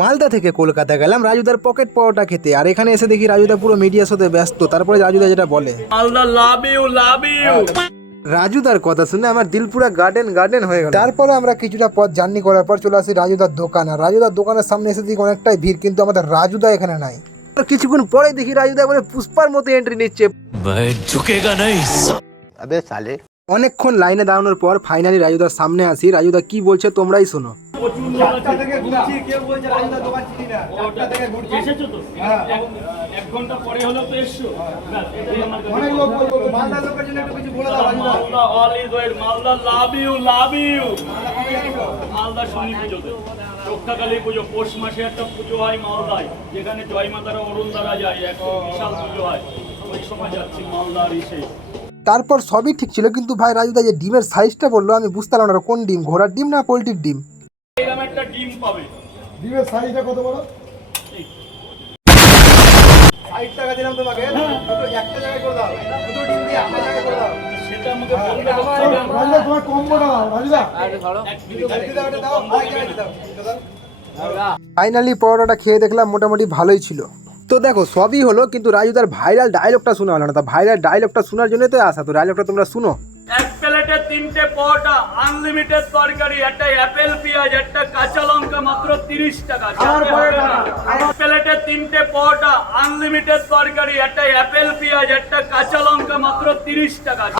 মালদা থেকে কলকাতা গেলাম রাজুদার পকেট পাওয়াটা খেতে, আর এখানে এসে দেখি রাজুদা পুরো মিডিয়ার সাথে ব্যস্ত। তারপরে রাজুদা যেটা বলে, মালদা লাভ ইউ। রাজুদার কথা শুনে আমার দিল পুরো গার্ডেন গার্ডেন হয়ে গেল। তারপরে আমরা কিছুটা পথ জার্নি করার পর চলে আসি রাজুদার দোকান, আর রাজুদার দোকানের সামনে এসে দেখি অনেকটাই ভিড়, কিন্তু আমাদের রাজুদা এখানে নাই। আর কিছুক্ষণ পরে দেখি রাজুদা মানে পুষ্পার মতো এন্ট্রি নিচ্ছে। অনেকক্ষণ লাইনে দাঁড়ানোর পর ফাইনালি রাজুদার সামনে আসি। রাজুদা কি বলছে তোমরাই শোনো। এক ঘন্টা পরে হলো তো এসছো। Malda love you. মালদা শনি পুজোতে রক্ষাকালী পুজো, পৌষ মাসে একটা পুজো হয় মালদায়, যেখানে জয় মাতারা অরুণ দ্বারা যায়, একটা বিশাল পুজো হয়। ওই সময় যাচ্ছি মালদার এসে। তারপর সবই ঠিক ছিল, কিন্তু ভাই রাজুদা যে ডিমের সাইজটা বললো আমি বুঝতে পারলাম না কোন ডিম, ঘোড়ার ডিম না পোল্ট্রির ডিম। এরকম একটা ডিম পাবে। ডিমের সাইজটা কত বড়? 60 টাকা দিলাম তোমাকে, একটা জায়গায় করে দাও, দুটো ডিম দিয়ে একটা জায়গায় করে দাও। সেটা আমাকে বলবে রাজুদা তোমার কম্বো দাও রাজুদা। ফাইনালি পরোটাটা খেয়ে দেখলাম মোটামুটি ভালোই ছিল। তো দেখো সবই হলো, কিন্তু রাজুদার ভাইরাল ডায়লগটা শোনা হলো না। তা ভাইরাল ডায়লগটা শোনার জন্যই তো আসা, তো ডায়লগটা তোমরা শুনো। এক প্লেটে 3টে পরোটা, আনলিমিটেড তরকারি, একটা অ্যাপেল পেঁয়াজ, একটা কাঁচা লঙ্কা, মাত্র 30 টাকা। এক প্লেটে 3টে পরোটা, আনলিমিটেড তরকারি, একটা অ্যাপেল পেঁয়াজ, একটা কাঁচা লঙ্কা, মাত্র 30 টাকা।